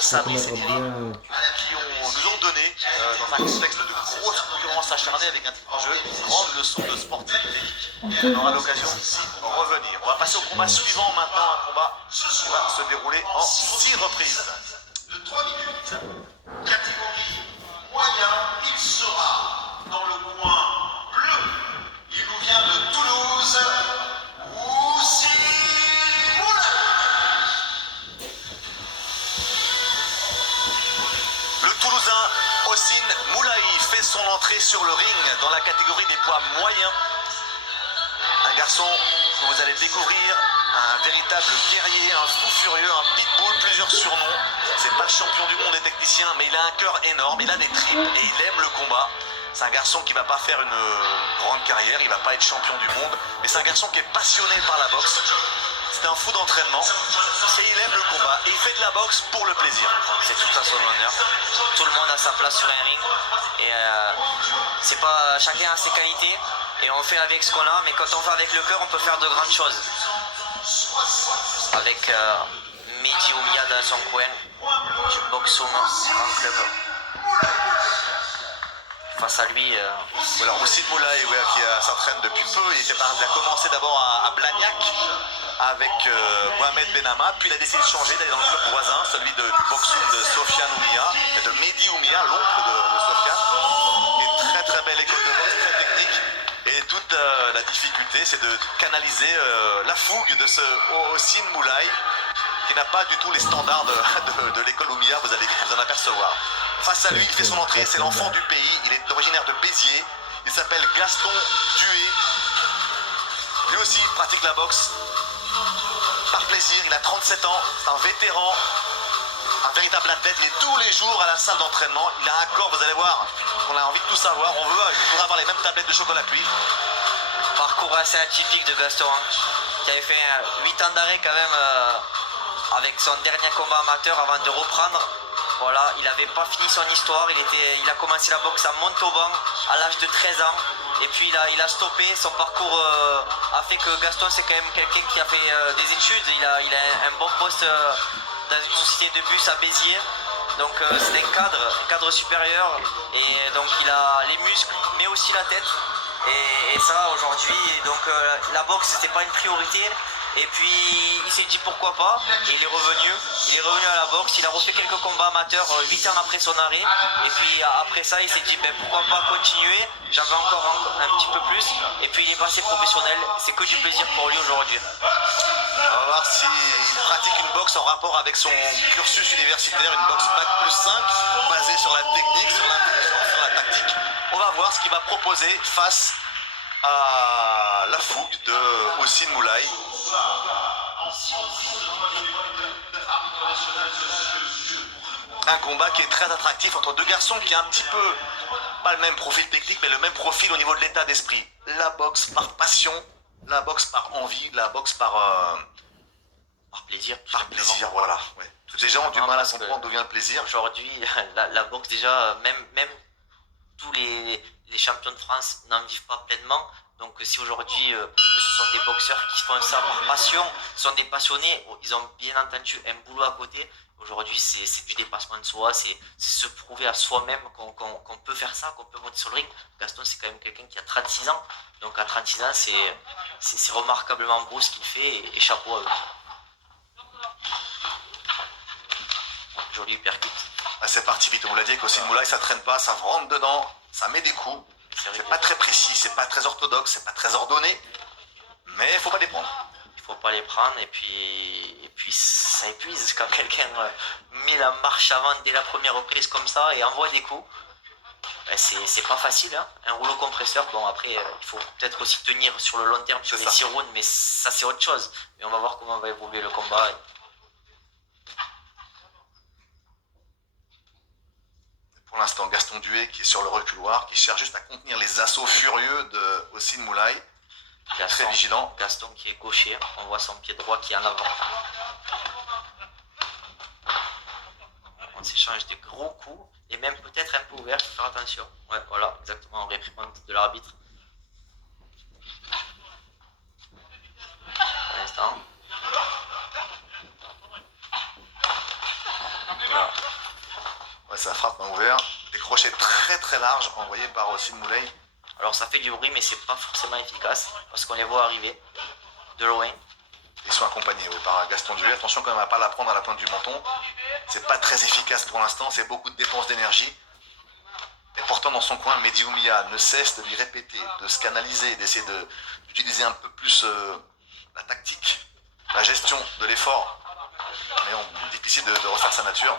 Sabri Semedo, nous ont donné, dans un contexte de grosse concurrence acharnée avec un type de jeu, une grande leçon de sportivité. On aura l'occasion d'y revenir. On va passer au combat suivant maintenant, un combat qui va se dérouler en 6 reprises. De 3 minutes, catégorie moyen, il sera dans le coin bleu. Il nous vient de Toulouse. Le Toulousain Hossein Moulahi fait son entrée sur le ring dans la catégorie des poids moyens. Un garçon que vous allez découvrir, un véritable guerrier, un fou furieux, un pitbull, plusieurs surnoms. C'est pas le champion du monde des techniciens, mais il a un cœur énorme, il a des tripes et il aime le combat. C'est un garçon qui va pas faire une grande carrière, il va pas être champion du monde, mais c'est un garçon qui est passionné par la boxe. C'est un fou d'entraînement et il aime le combat et il fait de la boxe pour le plaisir. C'est tout à son honneur. Tout le monde a sa place sur un ring et c'est pas, chacun a ses qualités et on fait avec ce qu'on a, mais quand on fait avec le cœur on peut faire de grandes choses. Avec Mehdi Oumia dans son coin du Boxoum Grand Club. Face à lui. Alors Hossein Moulahi qui s'entraîne depuis peu, il a commencé d'abord à Blagnac avec Mohamed Benama, puis il a décidé de changer, d'aller dans le club voisin, celui du Boxoum de Sofiane Oumia, de Mehdi Oumia, l'oncle de Sofiane. Une très très belle école de boxe, très technique. Et toute la difficulté, c'est de canaliser la fougue de ce Hossein Moulahi, qui n'a pas du tout les standards de l'école Oumia, vous allez vous en apercevoir. Face à lui, il fait son entrée, c'est l'enfant du pays, il est originaire de Béziers, il s'appelle Gaston Dué. Lui aussi pratique la boxe par plaisir, il a 37 ans, c'est un vétéran, un véritable athlète, il est tous les jours à la salle d'entraînement, il a un corps, vous allez voir, on a envie de tout savoir, il faudra avoir les mêmes tablettes de chocolat que lui. Parcours assez atypique de Gaston, qui avait fait 8 ans d'arrêt quand même avec son dernier combat amateur avant de reprendre. Voilà, il n'avait pas fini son histoire, il a commencé la boxe à Montauban à l'âge de 13 ans et puis il a stoppé, son parcours a fait que Gaston c'est quand même quelqu'un qui a fait des études, il a un bon poste dans une société de bus à Béziers, donc c'est un cadre supérieur et donc il a les muscles mais aussi la tête et ça aujourd'hui, donc la boxe c'était pas une priorité. Et puis il s'est dit pourquoi pas, et il est revenu à la boxe, il a refait quelques combats amateurs 8 ans après son arrêt, et puis après ça il s'est dit pourquoi pas continuer, j'avais encore un petit peu plus, et puis il est passé professionnel, c'est que du plaisir pour lui aujourd'hui. On va voir s'il pratique une boxe en rapport avec son cursus universitaire, une boxe Bac+5, basée sur la technique, sur l'intelligence, sur la tactique. On va voir ce qu'il va proposer face à la fougue de Hossein Moulahi. Un combat qui est très attractif entre deux garçons qui a un petit peu, pas le même profil technique, mais le même profil au niveau de l'état d'esprit. La boxe par passion, la boxe par envie, la boxe par plaisir. Par plaisir, voilà. Ouais. Les gens ont du mal à comprendre d'où vient le plaisir. Aujourd'hui, la boxe déjà, même tous les champions de France n'en vivent pas pleinement. Donc si aujourd'hui ce sont des boxeurs qui font ça par passion, sont des passionnés, ils ont bien entendu un boulot à côté. Aujourd'hui c'est du dépassement de soi, c'est se prouver à soi-même qu'on peut faire ça, qu'on peut monter sur le ring. Gaston c'est quand même quelqu'un qui a 36 ans, donc à 36 ans c'est remarquablement beau ce qu'il fait et chapeau à eux. Joli percute. Ah, c'est parti vite, on vous l'a dit, avec Hossein Moulahi ça traîne pas, ça rentre dedans, ça met des coups. C'est pas très précis, c'est pas très orthodoxe, c'est pas très ordonné, mais il faut pas les prendre. Il faut pas les prendre et puis ça épuise quand quelqu'un met la marche avant dès la première reprise comme ça et envoie des coups. C'est pas facile, hein. Un rouleau compresseur, bon après il faut peut-être aussi tenir sur le long terme sur les 6 rounds, mais ça c'est autre chose. Mais on va voir comment va évoluer le combat. Pour l'instant, Gaston Dué qui est sur le reculoir, qui cherche juste à contenir les assauts furieux de Hossein Moulahi. Très vigilant. Gaston qui est gaucher, on voit son pied droit qui est en avant. On s'échange des gros coups, et même peut-être un peu ouvert, il faut faire attention. Ouais, voilà, exactement, en réprimande de l'arbitre. Pour l'instant. Voilà. Ouais, ça frappe main ouvert. Des crochets très très larges envoyés par Ossine Moulay. Alors ça fait du bruit, mais c'est pas forcément efficace parce qu'on les voit arriver de loin. Ils sont accompagnés par Gaston Duet. Attention quand même à ne pas la prendre à la pointe du menton. C'est pas très efficace pour l'instant, c'est beaucoup de dépenses d'énergie. Et pourtant dans son coin, Mehdi Oumia ne cesse de lui répéter, de se canaliser, d'essayer d'utiliser un peu plus la tactique, la gestion de l'effort. Mais difficile de refaire sa nature.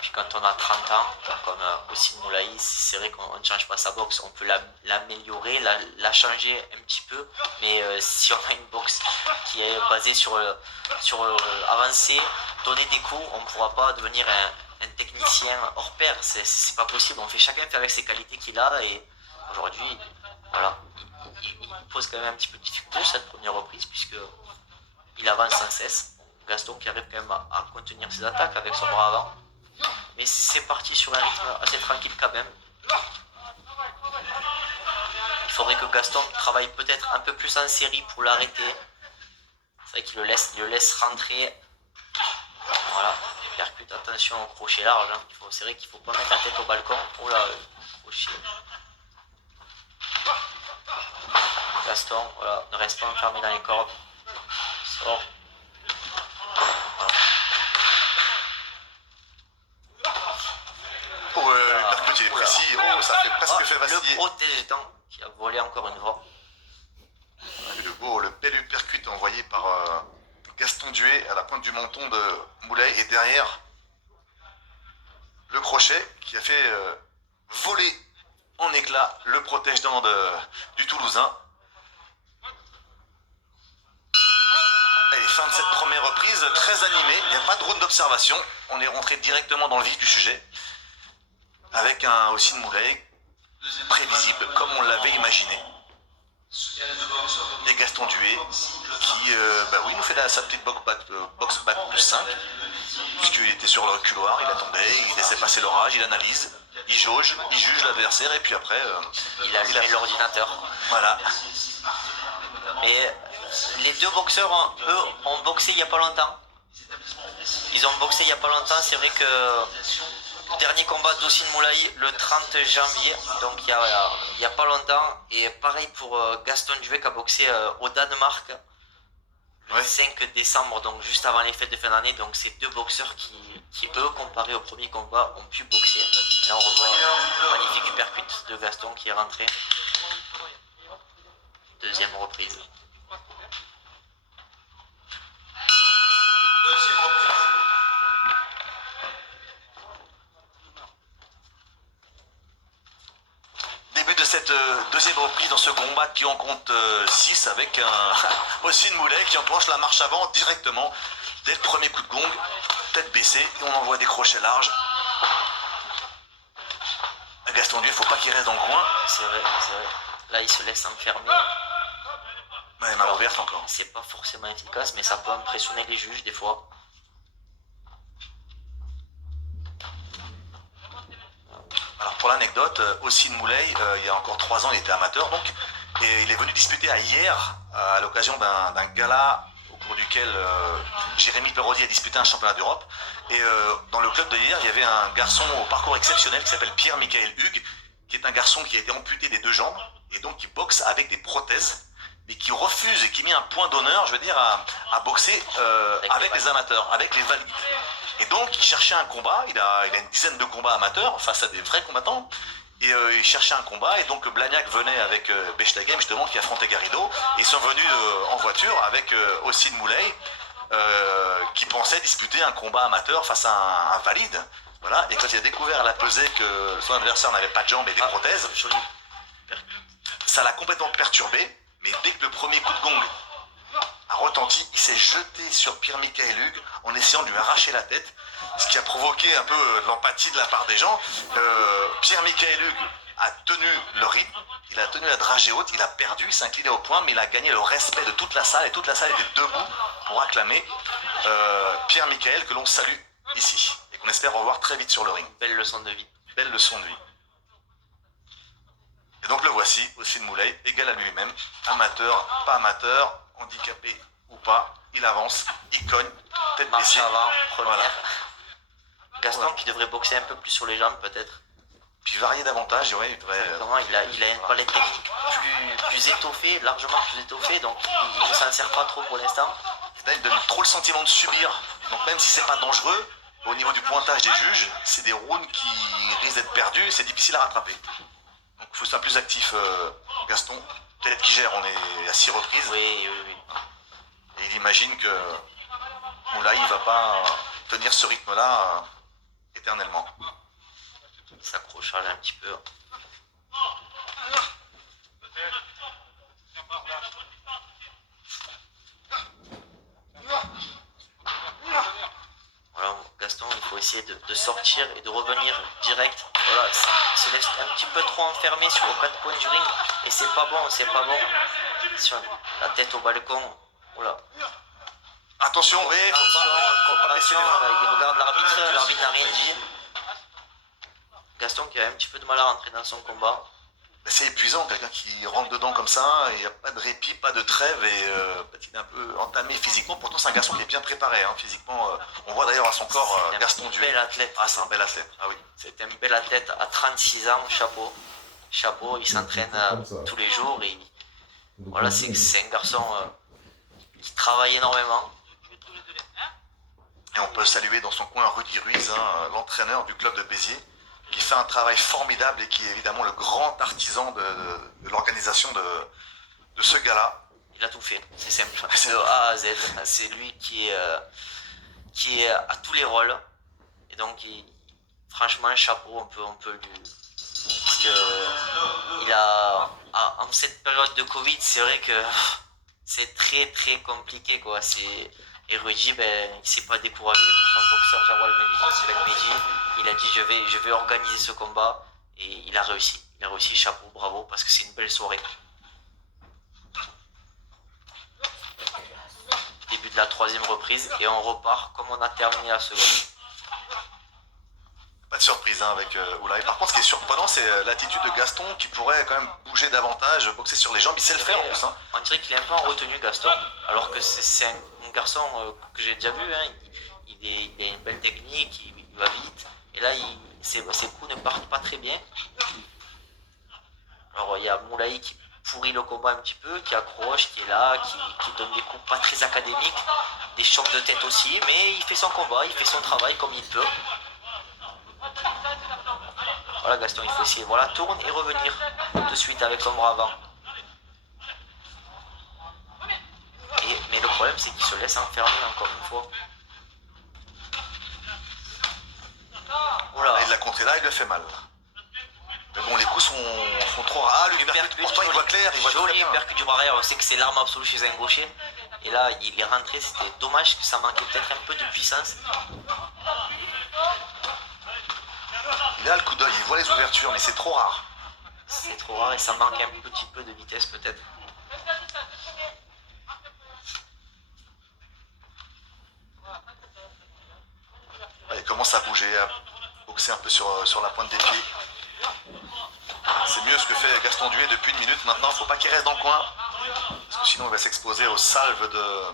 Puis quand on a 30 ans, comme Ossine Moulay, c'est vrai qu'on ne change pas sa boxe, on peut l'améliorer, la changer un petit peu, mais si on a une boxe qui est basée sur avancer, donner des coups, on ne pourra pas devenir un technicien hors pair, c'est pas possible, chacun fait avec ses qualités qu'il a, et aujourd'hui, voilà, il pose quand même un petit peu de difficulté cette première reprise, puisque il avance sans cesse. Gaston qui arrive quand même à contenir ses attaques avec son bras avant. Mais c'est parti sur un rythme assez tranquille quand même. Il faudrait que Gaston travaille peut-être un peu plus en série pour l'arrêter. C'est vrai qu'il le laisse rentrer. Voilà, il percute, attention au crochet large. Hein. C'est vrai qu'il ne faut pas mettre la tête au balcon. Oh là, crochet. Gaston, voilà, ne reste pas enfermé dans les cordes. Sort. Il est précis, ça fait presque fait vaciller. Le protège-dents qui a volé encore une fois. Le bel uppercut envoyé par Gaston Duet à la pointe du menton de Moulay et derrière le crochet qui a fait voler en éclats le protège-dents du Toulousain. Et fin de cette première reprise, très animée, il n'y a pas de round d'observation, on est rentré directement dans le vif du sujet. Avec un Ossine Moulay prévisible comme on l'avait imaginé. Et Gaston Duet qui nous fait sa petite box back plus 5 puisqu'il était sur le couloir, il attendait, il laissait passer l'orage, il analyse, il jauge, il juge l'adversaire et puis après il a allumé l'ordinateur. Voilà. Et les deux boxeurs, eux, ont boxé il n'y a pas longtemps. Ils ont boxé il n'y a pas longtemps, c'est vrai que dernier combat d'Ossine Moulay le 30 janvier, donc il y a pas longtemps. Et pareil pour Gaston Duet qui a boxé au Danemark le 5 décembre, donc juste avant les fêtes de fin d'année. Donc c'est deux boxeurs qui eux, comparés au premier combat, ont pu boxer. Là on revoit un magnifique uppercut de Gaston qui est rentré. Deuxième reprise. Début de cette deuxième reprise dans ce combat qui en compte 6 avec un Ossine Moulay qui enclenche la marche avant directement dès le premier coup de gong, tête baissée et on envoie des crochets larges. Gaston Duet, il ne faut pas qu'il reste dans le coin. C'est vrai. Là il se laisse enfermer. Ouais, main ouverte encore. C'est pas forcément efficace, mais ça peut impressionner les juges des fois. Alors pour l'anecdote, Ossine Moulay, il y a encore 3 ans, il était amateur donc, et il est venu disputer à hier à l'occasion d'un gala au cours duquel Jérémy Perrodi a disputé un championnat d'Europe. Et dans le club de hier, il y avait un garçon au parcours exceptionnel qui s'appelle Pierre-Michael Hugues, qui est un garçon qui a été amputé des 2 jambes et donc qui boxe avec des prothèses, mais qui refuse et qui met un point d'honneur, je veux dire, à boxer avec les amateurs, avec les valides. Et donc il cherchait un combat, il a une dizaine de combats amateurs face à des vrais combattants, et il cherchait un combat, et donc Blagnac venait avec Bechtagem justement qui affrontait Garrido, et ils sont venus en voiture avec Ossine Moulay, qui pensait disputer un combat amateur face à un valide. Voilà. Et quand il a découvert à la pesée que son adversaire n'avait pas de jambes et des prothèses, ça l'a complètement perturbé, mais dès que le premier coup de gong a retenti, il s'est jeté sur Pierre-Michael Hugues en essayant de lui arracher la tête, ce qui a provoqué un peu de l'empathie de la part des gens. Pierre-Michael Hugues a tenu le rythme, il a tenu la dragée haute, il a perdu, il s'inclinait au point, mais il a gagné le respect de toute la salle, et toute la salle était debout pour acclamer Pierre-Michael, que l'on salue ici, et qu'on espère revoir très vite sur le ring. Belle leçon de vie. Belle leçon de vie. Et donc le voici, Ossine Moulay, égal à lui-même, amateur, pas amateur, handicapé ou pas, il avance, il cogne, tête Marche baissée. avant, première. Voilà. Gaston Voilà. qui devrait boxer un peu plus sur les jambes peut-être. Puis varier davantage, ouais, il devrait. Exactement, il a une palette technique plus étoffée, largement plus étoffée, donc il ne s'en sert pas trop pour l'instant. Là, il donne trop le sentiment de subir. Donc même si c'est pas dangereux, au niveau du pointage des juges, c'est des rounds qui risquent d'être perdus et c'est difficile à rattraper. Donc il faut soit plus actif, Gaston. Peut-être qu'il gère, on est à 6 reprises. Oui. Et il imagine que Moulay va pas tenir ce rythme-là éternellement. Il s'accrochage un petit peu. Voilà, Gaston, il faut essayer de sortir et de revenir direct. Voilà, il se laisse un petit peu trop enfermé sur les 4 coins du ring et c'est pas bon. Sur la tête au balcon. Voilà. Attention, oui, faut pas baisser les bras. Il regarde l'arbitre n'a rien dit. Gaston qui a un petit peu de mal à rentrer dans son combat. C'est épuisant, quelqu'un qui rentre dedans comme ça, et il n'y a pas de répit, pas de trêve, et il est un peu entamé physiquement. Pourtant, c'est un garçon qui est bien préparé, hein, physiquement. On voit d'ailleurs à son corps Gaston C'est un Duet. bel athlète. Ah, c'est un bel athlète. Ah oui. C'est un bel athlète à 36 ans, chapeau. Chapeau, il s'entraîne tous les jours et voilà, c'est un garçon qui travaille énormément. Et on peut saluer dans son coin Rudy Ruiz, hein, l'entraîneur du club de Béziers, qui fait un travail formidable et qui est évidemment le grand artisan de l'organisation de ce gala. Il a tout fait, c'est simple, de A à Z. C'est lui qui est à tous les rôles. Et donc, franchement, chapeau, on peut lui... Parce que en cette période de Covid, c'est vrai que c'est très très compliqué, quoi. Et Rudy, il s'est pas découragé pour son boxeur Jawal Belmedi. Il a dit je vais organiser ce combat et il a réussi. Il a réussi, chapeau, bravo, parce que c'est une belle soirée. Début de la 3e reprise et on repart comme on a terminé la seconde. Pas de surprise hein, avec Oulay. Par contre, ce qui est surprenant, c'est l'attitude de Gaston qui pourrait quand même bouger davantage, boxer sur les jambes. Il sait le faire en plus. Hein. On dirait qu'il est un peu en retenue, Gaston, alors que c'est un garçon que j'ai déjà vu. Hein. Il a une belle technique, il va vite. Et là, ses coups ne partent pas très bien. Alors, il y a Moulay qui pourrit le combat un petit peu, qui accroche, qui est là, qui donne des coups pas très académiques, des chocs de tête aussi, mais il fait son combat, il fait son travail comme il peut. Voilà Gaston, il faut essayer, voilà, tourne et revenir de suite avec son bras avant. Mais le problème c'est qu'il se laisse enfermer encore une fois. Oula. Et il l'a contré là, il lui fait mal. Mais bon, les coups sont trop rares. Ah, lui, pourtant il voit clair, il voit très joli bien. percute du bras arrière, on sait que c'est l'arme absolue chez un gaucher. Et là, il est rentré, c'était dommage que ça manquait peut-être un peu de puissance. Il a le coup d'œil, il voit les ouvertures, mais c'est trop rare. C'est trop rare et ça manque un petit peu de vitesse peut-être. Il commence à bouger, à boxer un peu sur la pointe des pieds. C'est mieux ce que fait Gaston Duet depuis une minute maintenant. Il ne faut pas qu'il reste dans le coin. Parce que sinon il va s'exposer aux salves de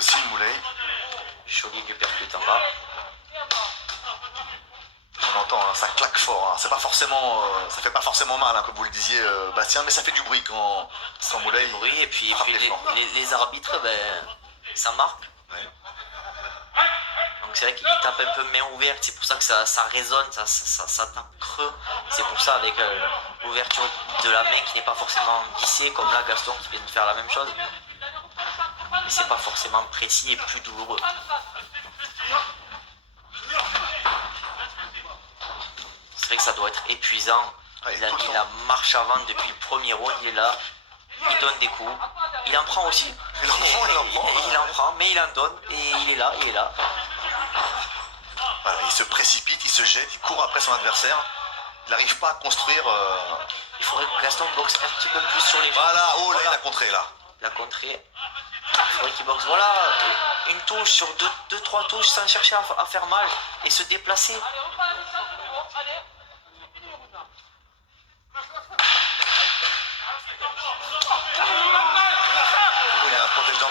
Sim Moulay. Joli du percute en bas. On entend, hein, ça claque fort. Hein. C'est pas forcément, ça fait pas forcément mal, hein, comme vous le disiez, Bastien, mais ça fait du bruit quand Moulay. Oui, et puis les arbitres, ça marque. Ouais. Donc c'est vrai qu'il tape un peu main ouverte, c'est pour ça que ça résonne, ça tape creux. C'est pour ça avec l'ouverture de la main qui n'est pas forcément vissée, comme là Gaston qui vient de faire la même chose. Mais c'est pas forcément précis et plus douloureux. C'est vrai que ça doit être épuisant. Il a marche avant depuis le premier round, il est là, il donne des coups, il en prend aussi. Il en prend, mais il en donne et il est là. Voilà, il se précipite, il se jette, il court après son adversaire. Il n'arrive pas à construire. Il faudrait que Gaston boxe un petit peu plus sur les jambes. Voilà, oh là, il a contré là. Il a contré. Il faudrait qu'il boxe, voilà, une touche sur deux, trois touches sans chercher à faire mal et se déplacer. Il y a un protège-dents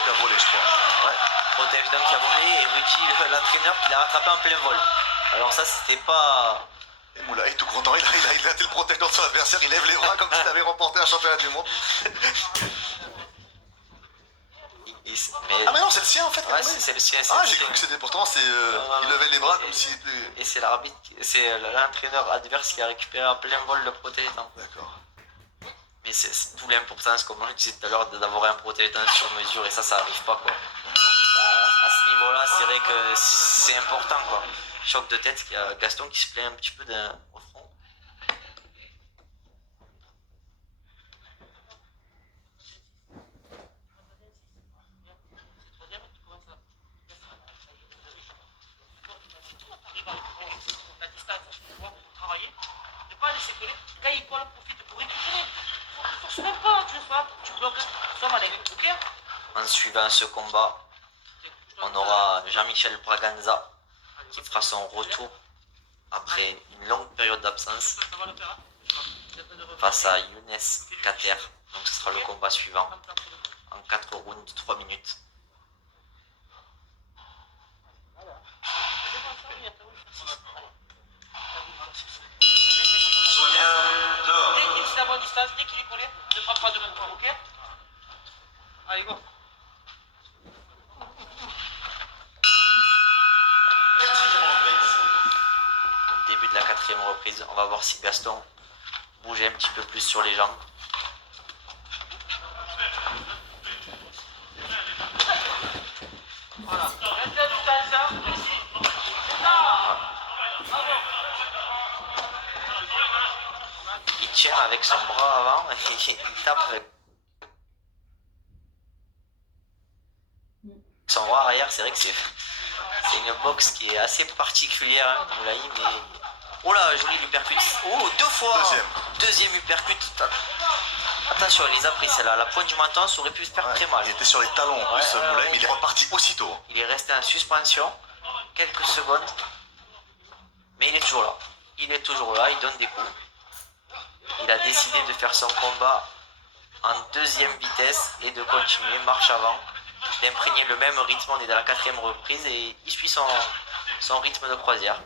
l'entraîneur qui l'a rattrapé en plein vol. Alors ça c'était pas... Et Moulay, tout content, il a été le protecteur de son adversaire, il lève les bras comme s'il avait remporté un championnat du monde. Ah mais non, c'est le sien en fait. Ouais, c'est le sien. Ah, j'ai cru que c'était pourtant, il levait les bras comme s'il était... Et c'est l'arbitre, c'est l'entraîneur adverse qui a récupéré en plein vol le protège-dents. D'accord. Mais c'est tout l'importance, comme on le disait tout à l'heure, d'avoir un protège-dents sur mesure, et ça arrive pas quoi. À ce niveau-là, c'est vrai que c'est important quoi. Choc de tête, il y a Gaston qui se plaint un petit peu au front. La distance, tu vois, pour travailler, ne pas laisser coller. Quand il colle, profite pour récupérer. Ne force même pas, tu bloques. Sois malin, ok? En suivant ce combat, on aura Jean-Michel Braganza qui fera son retour après une longue période d'absence Ça va le faire, hein? face à Younes Kater. Donc ce sera le combat suivant en 4 rounds de 3 minutes. Dès qu'il est à bonne distance, dès qu'il est collé, ne frappe pas de même temps, ok? Allez, go. Début de la 4e reprise, on va voir si Gaston bouge un petit peu plus sur les jambes. Voilà. Restez à distance, hein. Ici. C'est là. Bravo. Il tient avec son bras avant et il tape avec son bras arrière. C'est vrai que c'est une boxe qui est assez particulière, hein, Moulay, mais... Oh là, joli uppercut. Oh, 2 fois. Deuxième uppercut. Attention, il les a pris celle-là. La pointe du menton, ça aurait pu se faire très mal. Il était sur les talons en plus, Moulay, mais il est reparti aussitôt. Il est resté en suspension quelques secondes, mais il est toujours là. Il est toujours là, il donne des coups. Il a décidé de faire son combat en 2e vitesse et de continuer, marche avant, d'imprégner le même rythme. On est dans la 4e reprise et il suit son rythme de croisière.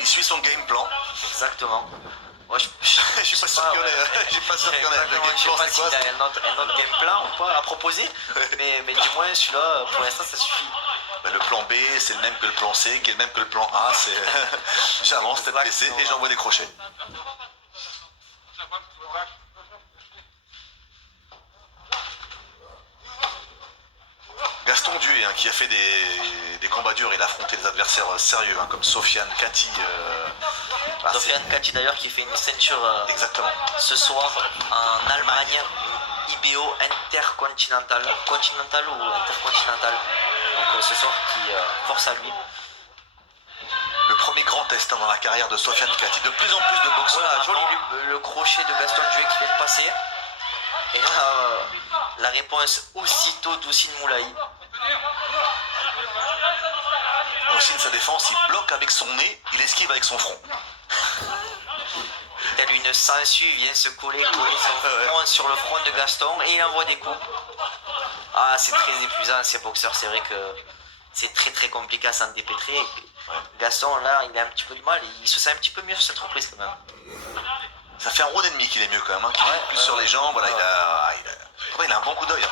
Il suit son game plan. Exactement. Moi, je suis pas sûr qu'il y en ait. Je suis pas sûr qu'il y en ait. Le game plan, c'est quoi? S'il y a un autre game plan ou pas à proposer, mais du moins celui-là, pour l'instant, ça suffit. Le plan B, c'est le même que le plan C, qui est le même que le plan A. C'est j'avance tête baissée et j'envoie des crochets. Gaston Dué, hein, qui a fait des combats durs, il a affronté des adversaires sérieux, hein, comme Sofiane Kati. Sofiane Kati d'ailleurs qui fait une ceinture exactement. Ce soir en Allemagne, IBO intercontinental, continental ou intercontinental. Donc ce soir qui force à lui. Le premier grand test, hein, dans la carrière de Sofiane Kati. De plus en plus de boxeurs. Voilà, joli le crochet de Gaston Dué qui vient de passer. Et là, la réponse aussitôt d'Houssine Moulay. Houssine, sa défense, il bloque avec son nez, il esquive avec son front. Telle une sangsue, il vient se coller son front sur le front de Gaston et il envoie des coups. Ah, c'est très épuisant ces boxeurs, c'est vrai que c'est très compliqué à s'en dépêtrer. Gaston, là, il a un petit peu de mal, il se sent un petit peu mieux sur cette reprise quand même. Ça fait un round et demi qu'il est mieux quand même, hein, qu'il est plus sur les jambes, voilà, il a un bon coup d'œil. Hein.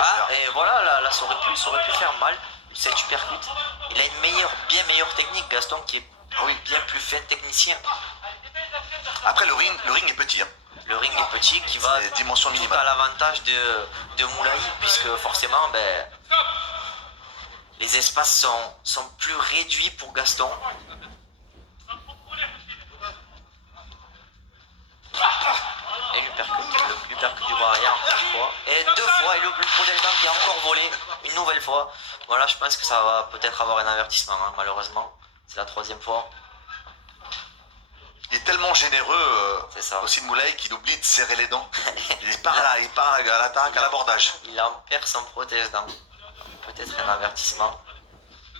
Ah, et voilà, là ça aurait pu faire mal, cette uppercut. Il a une bien meilleure technique, Gaston, qui est bien plus fin technicien. Après, le ring est petit. Hein. Le ring est petit, qui va dimension tout minimale. à l'avantage de Moulay, puisque forcément, les espaces sont plus réduits pour Gaston. Et l'uppercut du bras arrière encore une fois. Et 2 fois, et le protège-dents qui a encore volé une nouvelle fois. Voilà, je pense que ça va peut-être avoir un avertissement, hein, malheureusement. C'est la 3e fois. Il est tellement généreux, Houssine Moulay, qu'il oublie de serrer les dents. il part à l'attaque, à l'abordage. Il en perd son protège-dents. Peut-être un avertissement.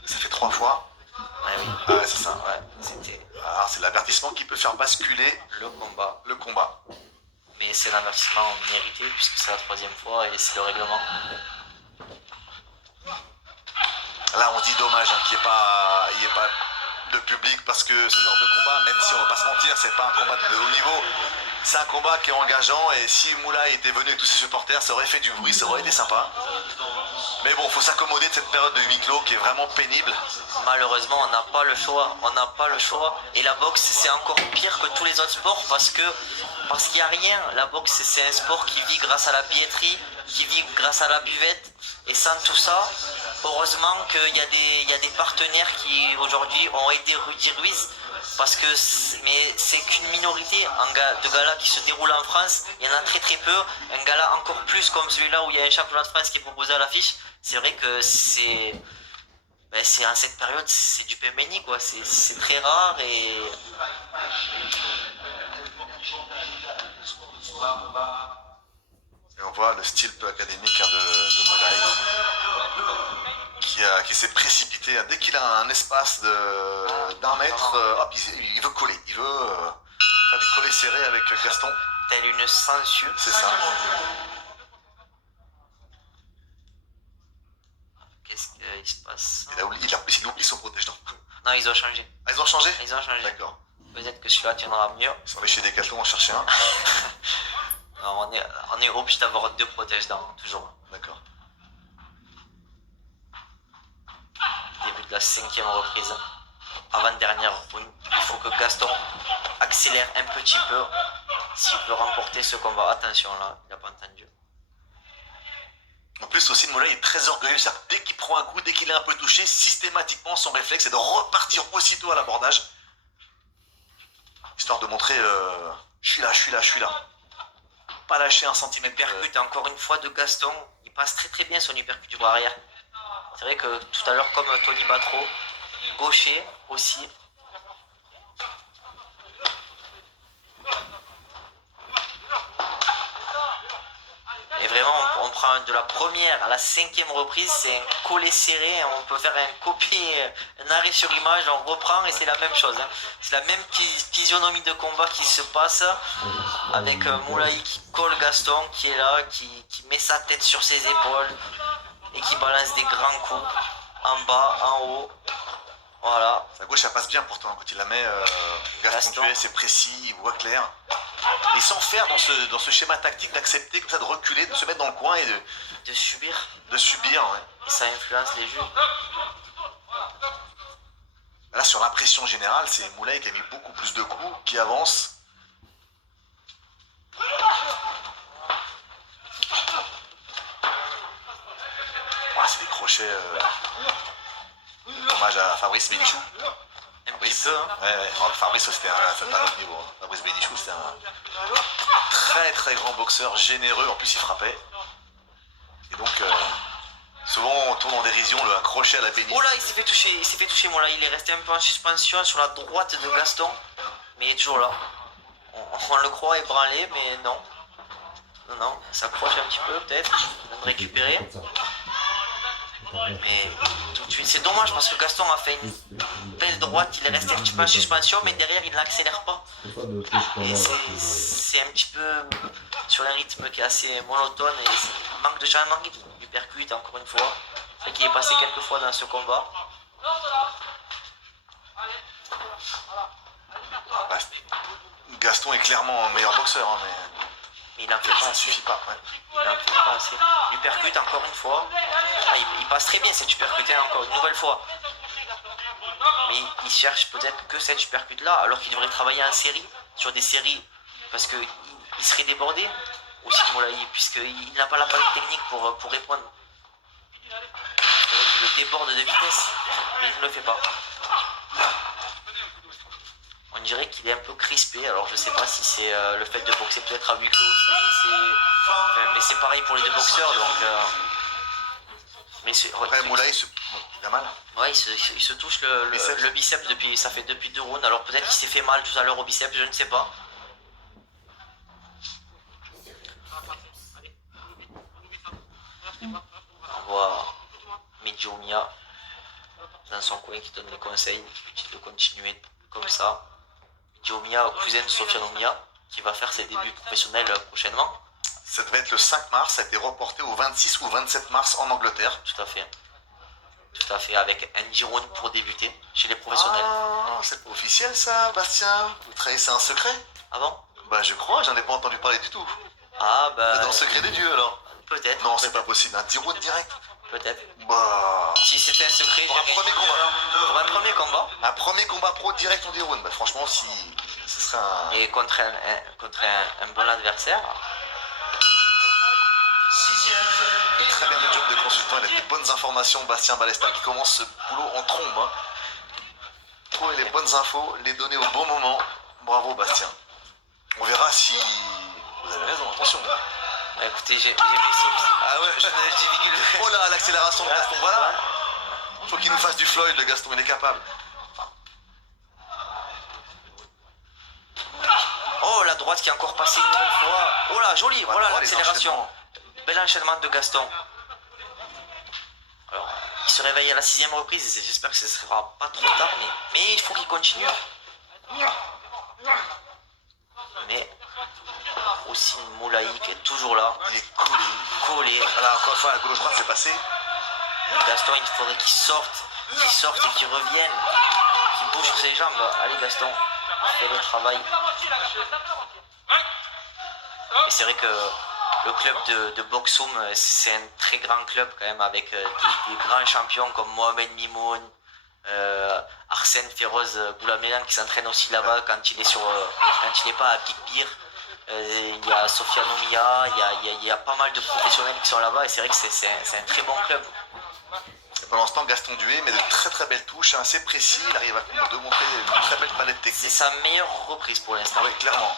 Ça fait 3 fois. Ouais, oui. Ah ouais, c'est ça. Ouais, c'était Alors, c'est l'avertissement qui peut faire basculer le combat. Mais c'est un avertissement mérité puisque c'est la 3e fois et c'est le règlement. Là, on dit dommage qu'il n'y ait pas de public parce que ce genre de combat, même si on va pas se mentir, c'est pas un combat de haut niveau. C'est un combat qui est engageant et si Moulay était venu avec tous ses supporters, ça aurait fait du bruit, ça aurait été sympa. Mais bon, faut s'accommoder de cette période de huis clos qui est vraiment pénible. Malheureusement, on n'a pas le choix. On n'a pas le choix. Et la boxe, c'est encore pire que tous les autres sports parce qu'il n'y a rien. La boxe, c'est un sport qui vit grâce à la billetterie, qui vit grâce à la buvette. Et sans tout ça, heureusement qu'il y a des partenaires qui aujourd'hui ont aidé Rudy Ruiz. Parce que c'est qu'une minorité de galas qui se déroulent en France. Il y en a très très peu. Un gala encore plus comme celui-là où il y a un championnat de France qui est proposé à l'affiche. C'est vrai que c'est en cette période, c'est du pain béni quoi. C'est très rare et Et on voit le style peu académique de Moulay qui s'est précipité. Dès qu'il a un espace d'un mètre, hop, il veut coller. Il veut faire des collets serrés avec Gaston. telle une sangsue. C'est ça. Qu'est-ce qu'il se passe? Il oublie son protège-dents. Non, ils ont changé. Ah, ils ont changé? Ils ont changé. D'accord. Peut-être que celui-là tiendra mieux. Ils sont allés chez Decathlon en chercher un. Non, on est obligé d'avoir 2 protège-dents, toujours. D'accord. Début de la 5e reprise. Avant-dernière round. Il faut que Gaston accélère un petit peu s'il veut remporter ce combat. Attention là, il n'a pas entendu. En plus, aussi, Moulay est très orgueilleux. Dès qu'il prend un coup, dès qu'il est un peu touché, systématiquement, son réflexe est de repartir aussitôt à l'abordage. Histoire de montrer je suis là, je suis là, je suis là. Pas lâcher un centimètre. Uppercut encore une fois de Gaston. Il passe très très bien son uppercut du bras arrière. C'est vrai que tout à l'heure, comme Tony Batro, gaucher aussi. Et vraiment, on prend de la première à la 5e reprise, c'est un collet serré, on peut faire un copier, un arrêt sur image, on reprend et c'est la même chose. Hein. C'est la même physionomie de combat qui se passe avec Moulay qui colle Gaston, qui est là, qui met sa tête sur ses épaules et qui balance des grands coups en bas, en haut. Voilà. Sa gauche, elle passe bien pourtant. Quand il la met, Gaston tué, c'est précis, il voit clair. Et sans faire dans ce schéma tactique d'accepter comme ça, de reculer, de se mettre dans le coin et de subir. De subir, ouais. Et ça influence les jeux. Là, sur l'impression générale, c'est Moulay qui a mis beaucoup plus de coups, qui avance. Ah, c'est des crochets. Hommage à Fabrice Bénichou. Un petit peu, hein. Ouais. Fabrice, c'était un autre niveau. Fabrice Bénichou, c'était un très très grand boxeur, généreux. En plus, il frappait. Et donc, souvent, on tourne en dérision le crochet à la Bénichou. Oh là, il s'est fait toucher, moi là. Il est resté un peu en suspension sur la droite de Gaston. Mais il est toujours là. On le croit ébranlé, mais non. Non, ça accroche un petit peu, peut-être. On vient de récupérer. Mais tout de suite, c'est dommage parce que Gaston a fait une belle droite, il est resté un petit peu en suspension, mais derrière il n'accélère pas. Et c'est un petit peu sur un rythme qui est assez monotone et manque de changement du percute encore une fois. C'est vrai qu'il est passé quelques fois dans ce combat. Gaston est clairement un meilleur boxeur, hein, mais il en fait pas ça ne assez. suffit pas. Ouais. Il en fait pas assez. L'uppercut encore une fois. Ah, il passe très bien cet uppercut encore une nouvelle fois. Mais il cherche peut-être que cet uppercut là, alors qu'il devrait travailler en série, sur des séries, parce qu'il serait débordé aussi Moulay, puisqu'il n'a pas la palette technique pour répondre. C'est vrai qu'il le déborde de vitesse, mais il ne le fait pas. On dirait qu'il est un peu crispé, alors je sais pas si c'est le fait de boxer peut-être à huis clos aussi, mais c'est pareil pour les deux boxeurs, donc... Après, Moulay, il a mal. Ouais, il se touche le biceps depuis 2 rounds, alors peut-être qu'il s'est fait mal tout à l'heure au biceps, je ne sais pas. On voit Medjo Mia dans son coin qui donne les conseils de continuer comme ça. Medjo Mia, cousin de Sofiane Oumia, qui va faire ses débuts professionnels prochainement. Ça devait être le 5 mars, ça a été reporté au 26 ou 27 mars en Angleterre. Tout à fait. Tout à fait, avec un 10 rounds pour débuter chez les professionnels. Ah, c'est pas officiel ça, Bastien. Vous trahissez un secret? Ah bon? Bah je crois, j'en ai pas entendu parler du tout. Ah Vous bah êtes dans le secret des dieux alors? peut-être. Non, c'est pas possible, un 10 rounds direct. Peut-être. Bah... Si c'était un secret, Pour un j'irais- premier combat. Pour un premier combat. Un premier combat pro direct en 10 rounds. Bah franchement, si... Ce serait un... Et contre un bon adversaire. Très bien le job de consultant, il a des bonnes informations, Bastien Balesta qui commence ce boulot en trombe. Hein. Trouver les bonnes infos, les donner au bon moment. Bravo Bastien. On verra si vous avez raison, attention. Bah, écoutez, j'ai mes sources. Ah ouais, Je divulgue. oh là, l'accélération de Gaston, voilà. Faut qu'il nous fasse du Floyd, le Gaston, il est capable. Oh, la droite qui est encore passée une nouvelle fois. Oh là, joli, voilà les l'accélération. enchaînements. Bel enchaînement de Gaston. Alors, il se réveille à la 6e reprise. J'espère que ce sera pas trop tard, mais il faut qu'il continue. Mais aussi Moulaï qui est toujours là, Il est collé. collé. Voilà, encore une fois, la gauche-droite, c'est passé. Gaston, il faudrait qu'il sorte et qu'il revienne, qu'il bouge sur ses jambes. Allez Gaston, fais le travail. Et c'est vrai que le club de Boxoum, c'est un très grand club quand même, avec des grands champions comme Mohamed Mimoun, Arsène Féroz Boulamélan qui s'entraîne aussi là-bas quand il est pas à Big Beer. Il y a Sofiane Oumia, il y a pas mal de professionnels qui sont là-bas et c'est vrai que c'est un très bon club. Pendant ce temps, Gaston Dué met de très très belles touches, assez précis. Il arrive à nous démontrer une très belle palette C'est technique. sa meilleure reprise pour l'instant. Ah oui, clairement.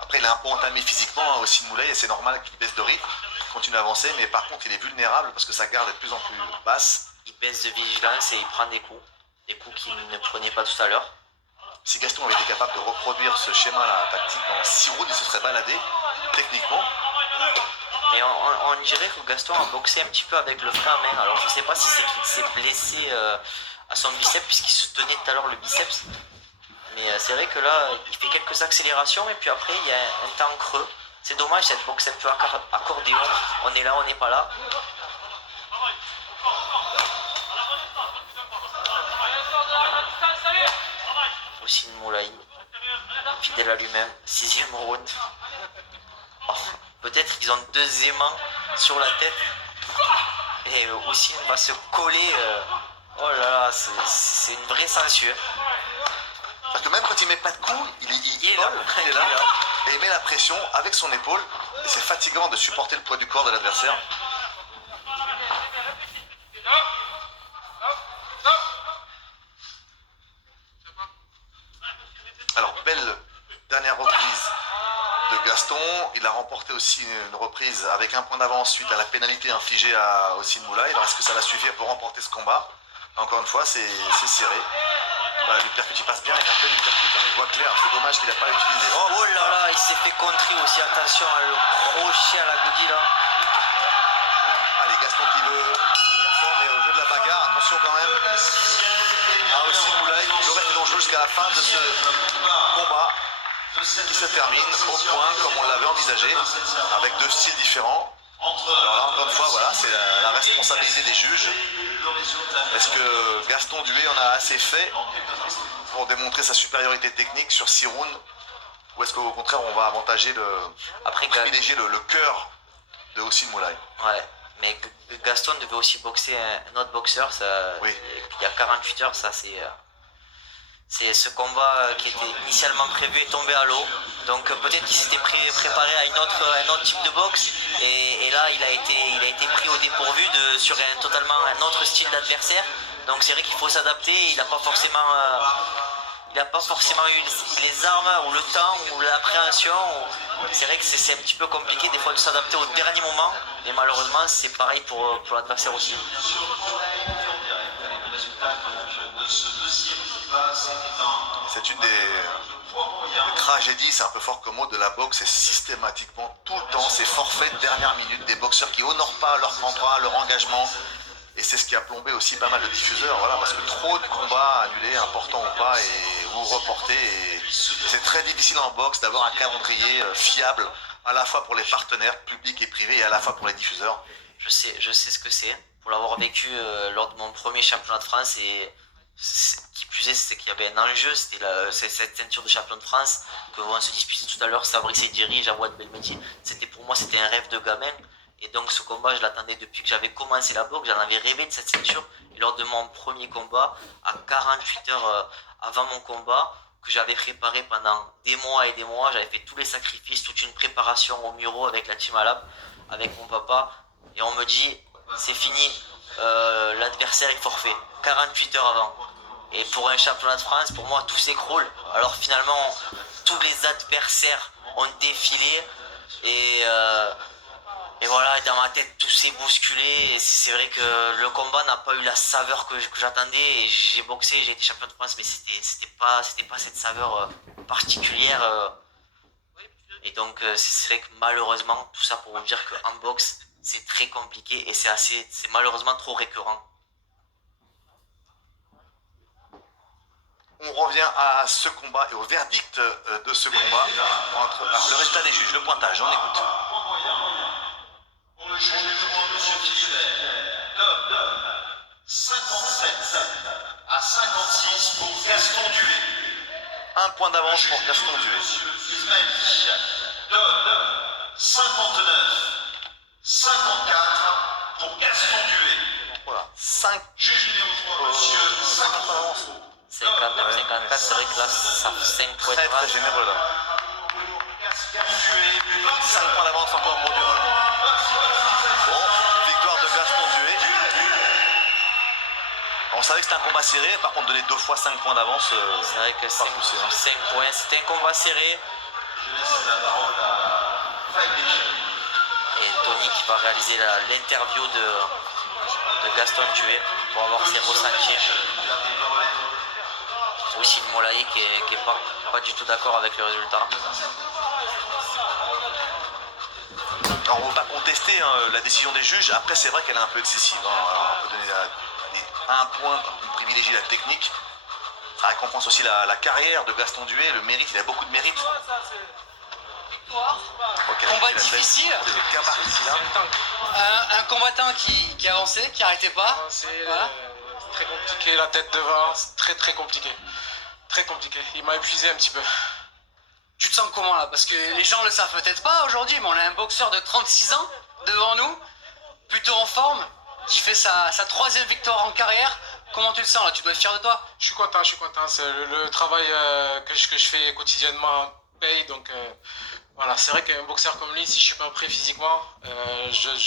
Après, il est un peu entamé physiquement hein, aussi, Moulay, et c'est normal qu'il baisse de rythme, qu'il continue à avancer, mais par contre, il est vulnérable parce que sa garde est de plus en plus basse. Il baisse de vigilance et il prend des coups qu'il ne prenait pas tout à l'heure. Si Gaston avait été capable de reproduire ce schéma-là tactique en 6 rounds, il se serait baladé techniquement. Et on dirait que Gaston a boxé un petit peu avec le frein à main. Alors je sais pas si c'est qu'il s'est blessé à son biceps puisqu'il se tenait tout à l'heure le biceps. Mais c'est vrai que là, il fait quelques accélérations et puis après il y a un temps creux. C'est dommage cette boxe un peu accordéon. On est là, on n'est pas là. Aussi Moulay, fidèle à lui-même, 6e round. Oh, peut-être qu'ils ont 2 aimants sur la tête. Et aussi va se coller. Oh là là, c'est une vraie censure. Parce que même quand il met pas de coups, il est là. il est là, et il met la pression avec son épaule. Et c'est fatigant de supporter le poids du corps de l'adversaire. Alors, belle dernière reprise de Gaston. Il a remporté aussi une reprise avec un point d'avance suite à la pénalité infligée à Hossein Moulay. Alors, est-ce que ça va suffire pour remporter ce combat? Encore une fois, c'est serré. Voilà, l'uppercut il passe bien, il a un bel uppercut, on le voit clair. C'est dommage qu'il n'a pas utilisé. Oh là là, il s'est fait contrer aussi. Attention, le crochet à la goudie là. Allez, Gaston qui veut finir fort, mais au jeu de la bagarre, attention quand même. Ah, aussi Moulay, il aurait été dangereux jusqu'à la fin de ce combat qui se termine au point comme on l'avait envisagé, avec 2 styles différents. Alors là, encore une fois, voilà, c'est la responsabilité des juges. Est-ce que Gaston Dué en a assez fait pour démontrer sa supériorité technique sur 6 rounds? Ou est-ce qu'au contraire, on va avantager privilégier le cœur de Hossein Moulay? Ouais, mais Gaston devait aussi boxer un autre boxeur. Oui. Il y a 48 heures, ça c'est ce combat qui était initialement prévu est tombé à l'eau. Donc peut-être qu'il s'était préparé à un autre type de boxe. Et là, il a été pris au dépourvu sur totalement un autre style d'adversaire. Donc c'est vrai qu'il faut s'adapter. Il n'a pas forcément eu les armes ou le temps ou l'appréhension. C'est vrai que c'est un petit peu compliqué des fois de s'adapter au dernier moment. Et malheureusement, c'est pareil pour l'adversaire aussi. C'est une des tragédies, c'est un peu fort comme mot, de la boxe, c'est systématiquement tout le temps ces forfaits de dernière minute, des boxeurs qui honorent pas leur contrat, leur engagement. Et c'est ce qui a plombé aussi pas mal de diffuseurs, voilà, parce que trop de combats annulés, importants ou pas, ou reportés. Et c'est très difficile en boxe d'avoir un calendrier fiable, à la fois pour les partenaires publics et privés, et à la fois pour les diffuseurs. Je sais ce que c'est. pour l'avoir vécu lors de mon premier championnat de France. Et qui plus est, c'est qu'il y avait un enjeu, c'était cette ceinture de champion de France que vont se disputer tout à l'heure Fabrice Ediri et Jawad Belmedi. Pour moi, c'était un rêve de gamin. Et donc ce combat, je l'attendais depuis que j'avais commencé la boxe, j'en avais rêvé de cette ceinture. Et lors de mon premier combat, à 48 heures avant mon combat, que j'avais préparé pendant des mois et des mois, j'avais fait tous les sacrifices, toute une préparation au Muro avec la team Alab, avec mon papa. Et on me dit, c'est fini, l'adversaire est forfait, 48 heures avant. Et pour un championnat de France, pour moi, tout s'écroule. Alors finalement, tous les adversaires ont défilé et voilà, dans ma tête, tout s'est bousculé. Et c'est vrai que le combat n'a pas eu la saveur que j'attendais. Et j'ai boxé, j'ai été champion de France, mais c'était pas cette saveur particulière. Et donc, c'est vrai que malheureusement, tout ça pour vous dire qu'en boxe, c'est très compliqué et c'est malheureusement trop récurrent. On revient à ce combat et au verdict de ce combat entre le résultat des juges, le pointage, on écoute. Pour le juge des points, M. Philibert, donne 57 à 56 pour Gaston Duet. Un point d'avance pour Gaston Duet. Ismaël donne 59-54 pour Gaston Duet. Voilà, 5 Juge numéro 3, monsieur d'avance. 59-54, c'est vrai que là, ça fait 5 points Très très généreux là. 5 points d'avance encore pour Duet. Bon, victoire de Gaston Duet. On savait que c'était un combat serré, par contre donner 2 fois 5 points d'avance, C'est vrai que 5 points, c'était un combat serré. Et Tony qui va réaliser l'interview de Gaston Duet pour avoir ses ressentis. Aussi le Molaï qui est pas du tout d'accord avec le résultat. Alors on ne va pas contester la décision des juges, après c'est vrai qu'elle est un peu excessive. Alors, on peut donner un point, on privilégie la technique. Ça récompense aussi la carrière de Gaston Duet, le mérite, il a beaucoup de mérite. Okay, Combat difficile. Bien parti, là. Un combattant qui avançait, qui arrêtait pas. Voilà. Très compliqué, la tête devant, c'est très compliqué. Très compliqué, il m'a épuisé un petit peu. Tu te sens comment là? Parce que les gens le savent peut-être pas aujourd'hui, mais on a un boxeur de 36 ans devant nous, plutôt en forme, qui fait sa 3e victoire en carrière. Comment tu te sens là? Tu dois être fier de toi? Je suis content. C'est le travail que je fais quotidiennement paye, donc voilà, c'est vrai qu'un boxeur comme lui, si je suis pas prêt physiquement,